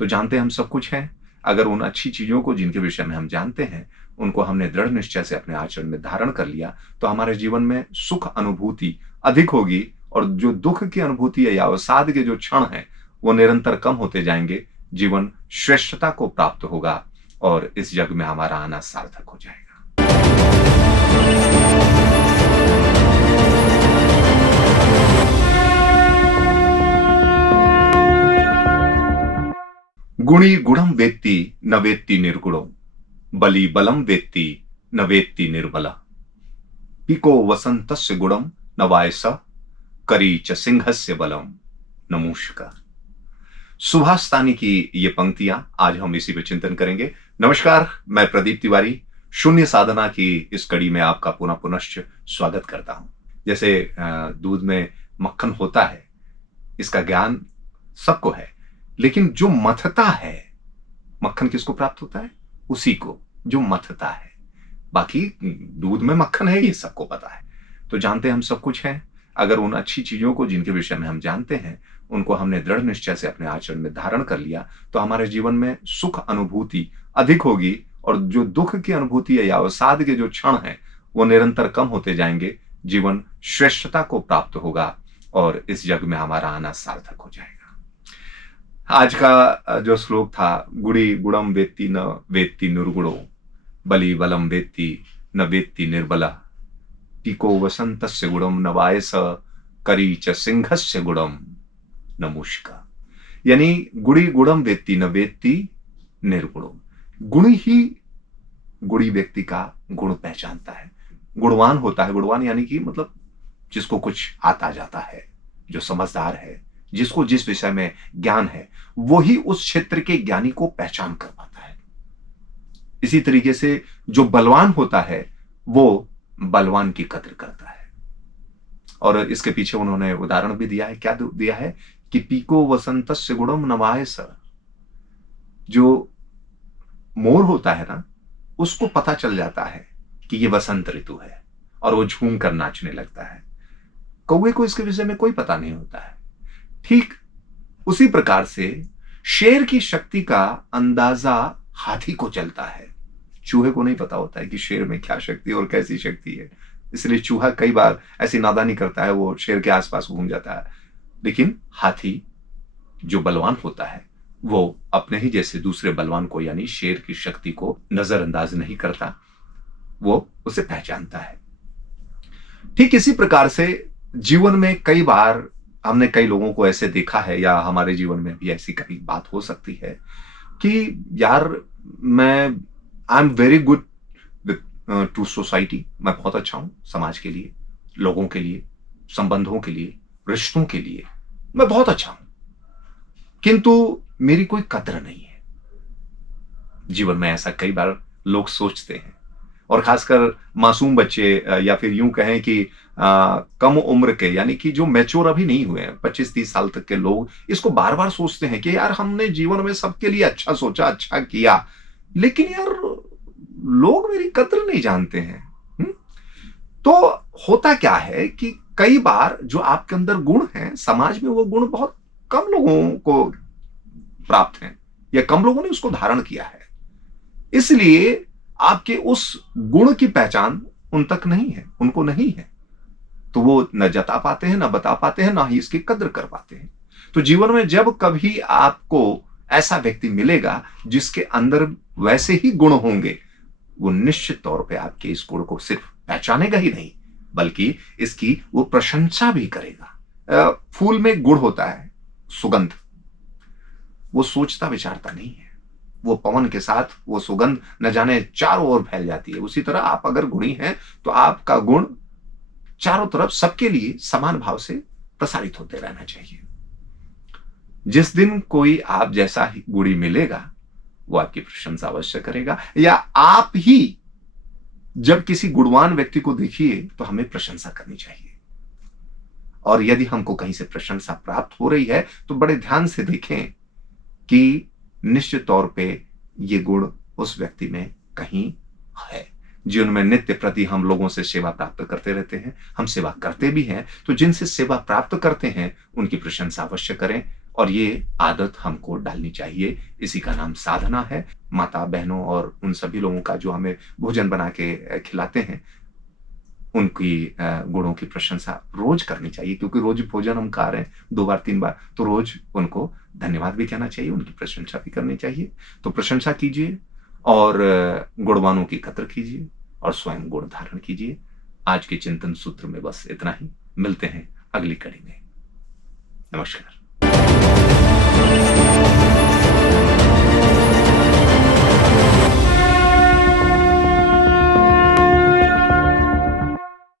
तो जानते हम सब कुछ हैं, अगर उन अच्छी चीज़ों को जिनके विषय में हम जानते हैं, उनको हमने दृढ़ निश्चय से अपने आचरण में धारण कर लिया, तो हमारे जीवन में सुख अनुभूति अधिक होगी और जो दुःख की अनुभूति है या अवसाद के जो क्षण हैं, वो निरंतर कम होते जाएँगे, जीवन श्रेष्ठता को प्राप्त होगा और इस जग में हमारा आना सार्थक हो जाएगा। गुणी गुणं वेत्ति न वेत्ति निर्गुणं, बली बलं वेत्ति न वेत्ति निर्बलः, पिको वसन्तस्य गुणं न वायस, करी च सिंहस्य बलम नमूष्का। सुभाषतानी की ये पंक्तियां आज हम इसी पे चिंतन करेंगे। नमस्कार, मैं प्रदीप तिवारी शून्य साधना की इस कड़ी में आपका पुनः पुनश्च स्वागत करता हूं। जैसे दूध में मक्खन होता है, इसका ज्ञान सबको है, लेकिन जो मथता है, मक्खन किसको प्राप्त होता है? उसी को जो मथता है। बाकी दूध में मक्खन है ये सबको पता है। तो जानते हम सब कुछ हैं, अगर उन अच्छी चीजों को जिनके विषय में हम जानते हैं, उनको हमने दृढ़ निश्चय से अपने आचरण में धारण कर लिया, तो हमारे जीवन में सुख अनुभूति अधिक होगी और जो दुख की अनुभूति है या अवसाद के जो क्षण हैं, वो निरंतर कम होते जाएंगे, जीवन श्रेष्ठता को प्राप्त होगा और इस जग में हमारा आना सार्थक हो जाएगा। आज का जो श्लोक था, गुड़ी गुणम वेत्ति न वेत्ति निर्गुणो, बली बलम वेत्ति न वेत्ति निर्बलः, पिको वसन्तस्य गुणम न वायस, करी च सिंहस्य गुणम नमूष्का। यानी गुड़ी गुणम वेत्ति न वेत्ति निर्गुणो, गुणी ही गुड़ी व्यक्ति का गुण पहचानता है, गुणवान होता है। गुणवान यानी कि मतलब जिसको कुछ आता जाता है, जो समझदार है, जिसको जिस विषय में ज्ञान है, वो ही उस क्षेत्र के ज्ञानी को पहचान कर पाता है। इसी तरीके से जो बलवान होता है, वो बलवान की कद्र करता है। और इसके पीछे उन्होंने उदाहरण भी दिया है। क्या दिया है कि पीको वसंतस्य गुणम नवायस, जो मोर होता है ना, उसको पता चल जाता है कि ये वसंत ऋतु है और वो झूम कर नाचने लगता है। कौवे को इसके विषय में कोई पता नहीं होता है। ठीक उसी प्रकार से शेर की शक्ति का अंदाजा हाथी को चलता है, चूहे को नहीं पता होता है कि शेर में क्या शक्ति और कैसी शक्ति है। इसलिए चूहा कई बार ऐसी नादानी करता है, वो शेर के आसपास घूम जाता है। लेकिन हाथी जो बलवान होता है, वो अपने ही जैसे दूसरे बलवान को यानी शेर की शक्ति को नजरअंदाज नहीं करता, वो उसे पहचानता है। ठीक इसी प्रकार से जीवन में कई बार हमने कई लोगों को ऐसे देखा है, या हमारे जीवन में भी ऐसी कई बात हो सकती है कि यार I am very good to society, मैं बहुत अच्छा हूं समाज के लिए, लोगों के लिए, संबंधों के लिए, रिश्तों के लिए मैं बहुत अच्छा हूं, किंतु मेरी कोई कद्र नहीं है। जीवन में ऐसा कई बार लोग सोचते हैं, और खासकर मासूम बच्चे, या फिर यूं कहें कि कम उम्र के, यानी कि जो मैच्योर अभी नहीं हुए हैं, 25-30 साल तक के लोग इसको बार बार सोचते हैं कि यार हमने जीवन में सबके लिए अच्छा सोचा, अच्छा किया, लेकिन यार लोग मेरी कद्र नहीं जानते हैं। तो होता क्या है कि कई बार जो आपके अंदर गुण हैं, समाज में वो गुण बहुत कम लोगों को प्राप्त हैं, या कम लोगों ने उसको धारण किया है। इसलिए आपके उस गुण की पहचान उन तक नहीं है, उनको नहीं है, तो वो न जता पाते हैं, न बता पाते हैं, ना ही इसकी कद्र कर पाते हैं। तो जीवन में जब कभी आपको ऐसा व्यक्ति मिलेगा जिसके अंदर वैसे ही गुण होंगे, वो निश्चित तौर पे आपके इस गुण को सिर्फ पहचानेगा ही नहीं, बल्कि इसकी वो प्रशंसा भी करेगा। फूल में गुण होता है, सुगंध, वो सोचता विचारता नहीं है, वो पवन के साथ वो सुगंध न जाने चारों ओर फैल जाती है। उसी तरह आप अगर गुणी हैं, तो आपका गुण चारों तरफ सबके लिए समान भाव से प्रसारित होते रहना चाहिए। जिस दिन कोई आप जैसा ही गुणी मिलेगा, वो आपकी प्रशंसा अवश्य करेगा, या आप ही जब किसी गुणवान व्यक्ति को देखिए तो हमें प्रशंसा करनी चाहिए। और यदि हमको कहीं से प्रशंसा प्राप्त हो रही है, तो बड़े ध्यान से देखें कि निश्चित तौर पे ये गुण उस व्यक्ति में कहीं है। जीवन में नित्य प्रति हम लोगों से सेवा प्राप्त करते रहते हैं, हम सेवा करते भी हैं, तो जिनसे सेवा प्राप्त करते हैं उनकी प्रशंसा अवश्य करें और ये आदत हमको डालनी चाहिए। इसी का नाम साधना है। माता बहनों और उन सभी लोगों का जो हमें भोजन बना के खिलाते हैं, उनकी गुणों की प्रशंसा रोज करनी चाहिए, क्योंकि रोज भोजन हम खा रहे हैं 2 बार 3 बार, तो रोज उनको धन्यवाद भी कहना चाहिए, उनकी प्रशंसा भी करनी चाहिए। तो प्रशंसा कीजिए और गुणवानों की कद्र कीजिए और स्वयं गुण धारण कीजिए। आज के चिंतन सूत्र में बस इतना ही। मिलते हैं अगली कड़ी में। नमस्कार।